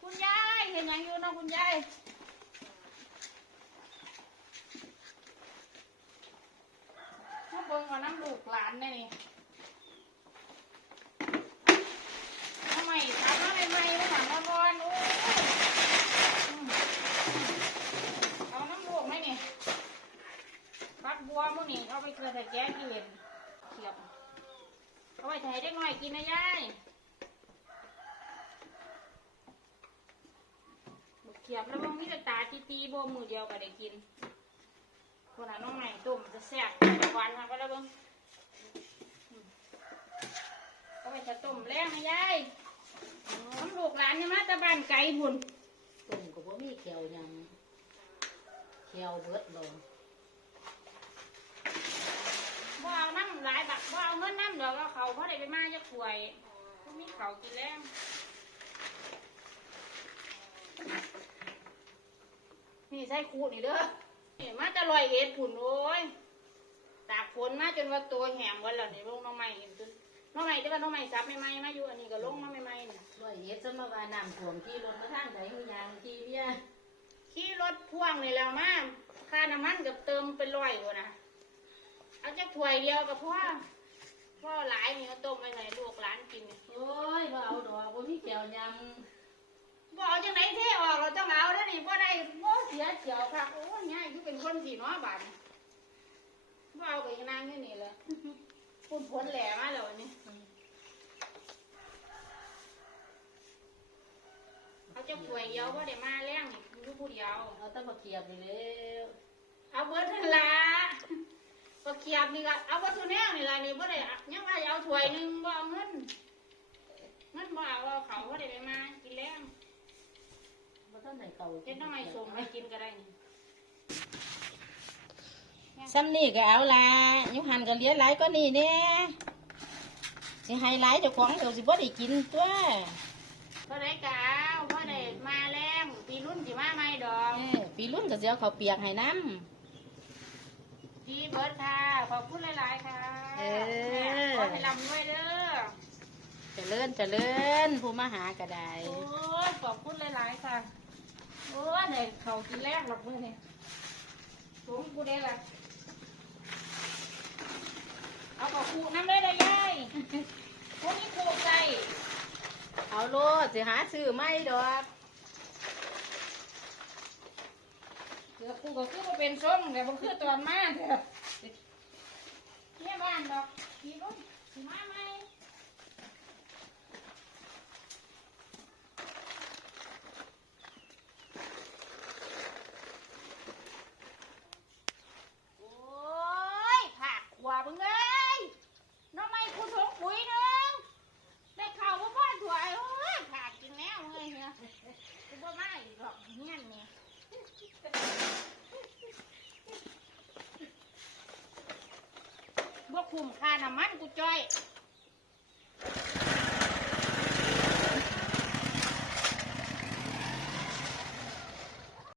คุณยายมาเบิ่งว่าน้ำลูกหลานแน่นี่ทำไมถามว่าใหม่ๆมาถามว่าบอนโอ้ยเอาน้ำลูกไหมนี่ฟักบัวมื้อนี่เอาไปเกลือแต่แก้กินเขียบเอาไว้ให้ได้หน่อยกินนะยาย บักเขียบแล้วมันมีแต่ตาตีตีๆบ่มือเดียวก็ได้กินคนน่ะน้องใหม่ตุ่มจะแซ่บหวานมาก็แล้วเบิ่งอืมเอาไปจะต้มแรงให้ยายน้ำลูกหลานเนี่ยมาแตะบ้านไกลบุญตุ่มก็บ่มีเขียวหยังเขียวเบิดเลยบ่เอาน้ำหลายบักบ่เอาเงินน้ำเดี๋ยวเอาเขาเพราะได้ไปมาจะป่วยก็มีเขากินแรง นี่ใส่คูนี่เด้อนี่มาจะลอยเอ็ดผุนโอ้ยตากฝนมาจนว่าตัวแห้งวันแล้วนี่ลงน้องใหม่เห็นตึ้นน้องใหม่ที่ว่าน้องใหม่ซับใหม่ๆมาอยู่อันนี้ก็ลงมาใหม่ๆนี่ร้อยเอ็ดสมว่าน้ำท่วมขี่รถมาทางใดหูยางขี่เบียขี่รถพ่วงนี่แหล้วมาค่าน้ำมันกับเติมเป็นร้อยกว่านะเอาจะถ้วยเดียวกับพ่อพ่อหลายนี่เอาต้มไว้ให้ลูกหลานกินนี่โอ้ยบ่เอาดอกบ่มีเขียวหยังบ่เอาจังไหนเทออกเราต้องเอาแล้วนี่บ่ได้บ่ เสียเจียวค่ะโอ้ยง่ายคือเป็นคนสีน้อบาดนี่บ่เอาไปนางอยู่นี่เลยพูดผลแหล่มาแล้ววันนี้เอาจะถ้วยเดียวบ่ได้มาแรงนี่อยู่ผู้เดียวเอาแตะมาเขียบนี่แล้วเอาเบิดนั่นละก็เขียบนี่ก็เอาวัตถุแนวนี่ละนี่บ่ได้อะยังว่าจะเอาถ้วยหนึงบ่เอาเงินเงินบ่เอาเอาเขาบ่ได้ไปมากินแล้ว บ่ทันได้เข้าเฮ็ดน้องไม้ส้มให้กินก็ได้นี่ซ้ำนี่ก็เอาละยุหันก็เลี้ยหลายก็นี่แน่สิให้หลายเจ้าของเดี๋ยวสิบ่ได้กินตัวก็ได้ก็เอาบ่ได้มาแรงปีรุ่นสิมาใหม่ดอกเอ้ยปีรุ่นก็สิเอาข้าวเปียกให้น้ำดีเบิดค่ะ ขอบคุณหลายๆค่ะเออขอให้ร่ำรวยเด้อเจริญเจริญผู้มาหาก็ได้โอ้ยขอบคุณหลายๆค่ะ โอ้ยได้เขากินแรกหรอกมื้อนี้สูงกูได้ละเอากับคูน้ำเลยได้ยายพวกนี้คูใจ เอาโลดสิหาซื้อไม่ดอกเดี๋ยวคูก็คือมาเป็นส้มแต่บ่คือตอนมาเถอะเนี่ยบ้านดอกขี่รถสิมามโอ้ยผักขวาเบิ่งเอ้ยน้องไม่คุณถงปุ๋ยหนึงได้ข่าวว่าบ้านถวายโอ้ยผักกินแล้วเลยเนี่ยกูบ่มาอีกหรอกเงี้ยนี่ บ่ คุ้มค่าน้ำมันกูจ้อย